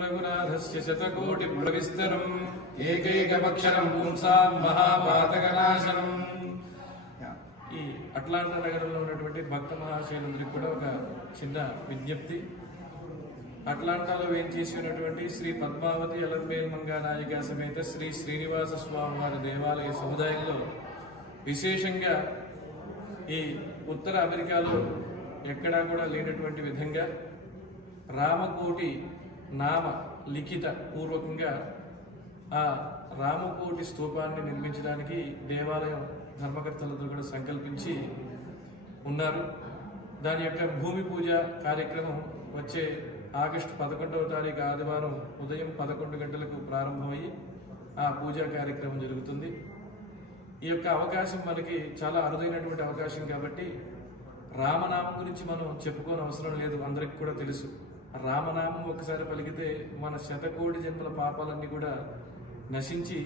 रघुनाथस्य शतकोटि प्रविस्तरं ఏకైకమక్షరం పుంసాం మహాపాతకనాశనం. ఈ అట్లాంటా నగరంలో ఉన్నటువంటి భక్త మహాశైలందరికీ కూడా ఒక చిన్న విజ్ఞప్తి. అట్లాంటాలో వేంచేసి ఉన్నటువంటి శ్రీ పద్మావతి అలంబేల్ మంగానాయిక సమేత శ్రీ శ్రీనివాస స్వామి వారి దేవాలయ సముదాయంలో విశేషంగా ఈ ఉత్తర అమెరికాలో ఎక్కడా కూడా లేనటువంటి విధంగా రామకోటి నామ లిఖిత పూర్వకంగా ఆ రామకోటి స్తూపాన్ని నిర్మించడానికి దేవాలయం ధర్మకర్తలతో కూడా సంకల్పించి ఉన్నారు. దాని యొక్క భూమి పూజ కార్యక్రమం వచ్చే ఆగస్టు 11వ తారీఖు ఆదివారం ఉదయం 11 గంటలకు ప్రారంభమయ్యి ఆ పూజా కార్యక్రమం జరుగుతుంది. ఈ యొక్క అవకాశం మనకి చాలా అరుదైనటువంటి అవకాశం కాబట్టి రామనామం గురించి మనం చెప్పుకోని అవసరం లేదు, అందరికి కూడా తెలుసు. రామనామం ఒకసారి పలికితే మన శతకోటి జన్మల పాపాలన్నీ కూడా నశించి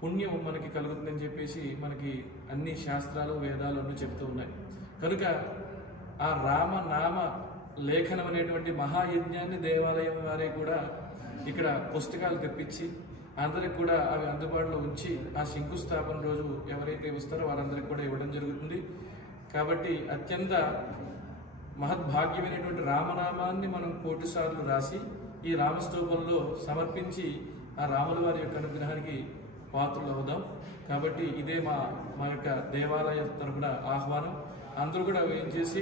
పుణ్యం మనకి కలుగుతుందని చెప్పేసి మనకి అన్ని శాస్త్రాలు వేదాలు అన్నీ చెప్తూ ఉన్నాయి. కనుక ఆ రామనామ లేఖనం అనేటువంటి మహాయజ్ఞాన్ని దేవాలయం వారే కూడా ఇక్కడ పుస్తకాలు తెప్పించి అందరికి కూడా అవి అందుబాటులో ఉంచి ఆ శంకుస్థాపన రోజు ఎవరైతే వస్తారో వారందరికి కూడా ఇవ్వడం జరుగుతుంది. కాబట్టి అత్యంత మహద్భాగ్యమైనటువంటి రామనామాన్ని మనం 1,000,000 సార్లు రాసి ఈ రామస్తూపంలో సమర్పించి ఆ రాముల వారి యొక్క అనుగ్రహానికి పాత్రలు అవుదాం. కాబట్టి ఇదే మా యొక్క దేవాలయ తరఫున ఆహ్వానం. అందరూ కూడా ఏం చేసి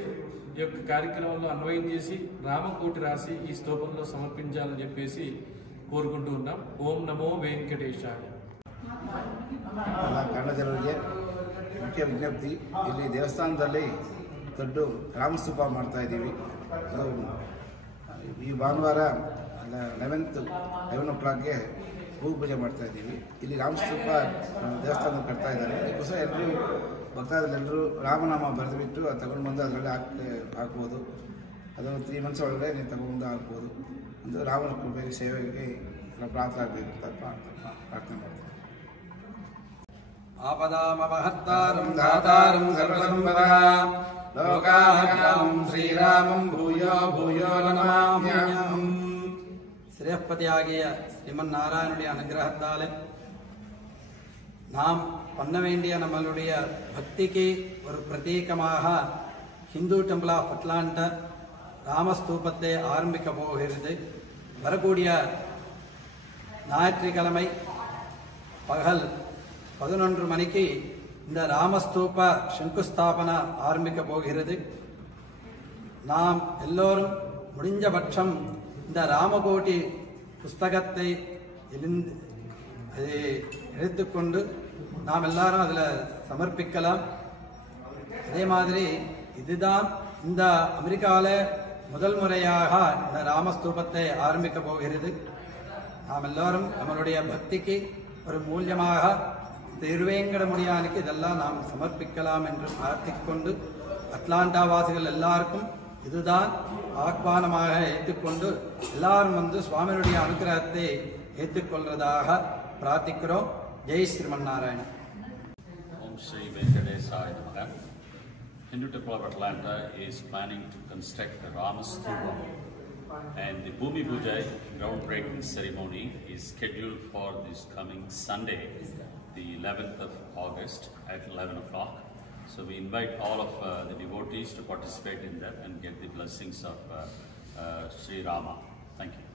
ఈ యొక్క కార్యక్రమంలో అన్వయం చేసి రామకోటి రాసి ఈ స్తూపంలో సమర్పించాలని చెప్పేసి కోరుకుంటూ ఉన్నాం. ఓం నమో వెంకటేశాయ. ಕನ್ನಡ ಜನರಿಗೆ ಮುಖ್ಯ ವಿಜ್ಞಪ್ತಿ, ಇಲ್ಲಿ ದೇವಸ್ಥಾನದಲ್ಲಿ ದೊಡ್ಡ ರಾಮಸ್ತೂಪ ಮಾಡ್ತಾ ಇದ್ದೀವಿ. ಅದು ಈ ಭಾನುವಾರ 11 o'clockಗೆ ಭೂಮಿ ಪೂಜೆ ಮಾಡ್ತಾ ಇದ್ದೀವಿ. ಇಲ್ಲಿ ರಾಮಸ್ತೂಪ ದೇವಸ್ಥಾನ ಕಟ್ತಾ ಇದ್ದಾರೆ. ಅದಕ್ಕೋಸ್ಕರ ಎಲ್ಲರೂ ಭಕ್ತಾದಿಗಳೆಲ್ಲರೂ ರಾಮನಾಮ ಬರೆದುಬಿಟ್ಟು ಅದು ತಗೊಂಡು ಬಂದು ಅದರಲ್ಲಿ ಹಾಕ್ಬೋದು. ಅದು 3 months ಒಳಗಡೆ ನೀವು ತಗೊಂಡು ಹಾಕ್ಬೋದು. ಒಂದು ರಾಮನ ಕೃಪೆಗೆ ಸೇವೆಗೆ ಪ್ರಾರ್ಥನೆ ಆಗಬೇಕು ಅಂತ ಪ್ರಾರ್ಥನೆ ಮಾಡ್ತಾರೆ. ఆపదామపహర్తారం దాతారం సర్వసంపదాం లోకాభిరామం శ్రీరామం భూయో భూయో నమామ్యహం. சிரேப்பதியாகிய ஸ்ரீமன் நாராயணுடைய அனுகிரகத்தாலே நாம் பண்ண வேண்டிய நம்மளுடைய பக்திக்கு ஒரு பிரதீகமாக ஹிந்து டெம்பிள் ஆஃப் அட்லாண்டா ராமஸ்தூபத்தை ஆரம்பிக்க போகிறது. வரக்கூடிய ஞாயிற்றுக்கிழமை பகல் 11 மணிக்கு இந்த ராமஸ்தூப சங்குஸ்தாபன ஆரம்பிக்க போகிறது. நாம் எல்லோரும் முடிஞ்சபட்சம் இந்த ராமகோட்டி புஸ்தகத்தை எடுத்துக்கொண்டு நாம் எல்லாரும் அதில் சமர்ப்பிக்கலாம். அதே மாதிரி இதுதான் இந்த அமெரிக்காவில் முதல் முறையாக இந்த ராமஸ்தூபத்தை ஆரம்பிக்க போகிறது. நாம் எல்லோரும் நம்மளுடைய பக்திக்கு ஒரு மூல்யமாக திருவேங்கடமுடியானுக்கு இதெல்லாம் நாம் சமர்ப்பிக்கலாம் என்று பிரார்த்திக்கொண்டு அட்லாண்டா வாசிகள் எல்லாருக்கும் இதுதான் ஆஹ்வானமாக ஏற்றுக்கொண்டு எல்லாரும் வந்து சுவாமியுடைய அனுகிரகத்தை ஏற்றுக்கொள்வதாக பிரார்த்திக்கிறோம். ஜெய் ஸ்ரீமன்னாராயண. ஓம் ஸ்ரீ வெங்கடேசாய நமः. Hindu Temple of Atlanta is planning to construct the Ramastupam, and the Bhumi Puja groundbreaking ceremony is scheduled for this coming Sunday, the 11th of August at 11 o'clock. So we invite all of the devotees to participate in that and get the blessings of Sri Rama. Thank you.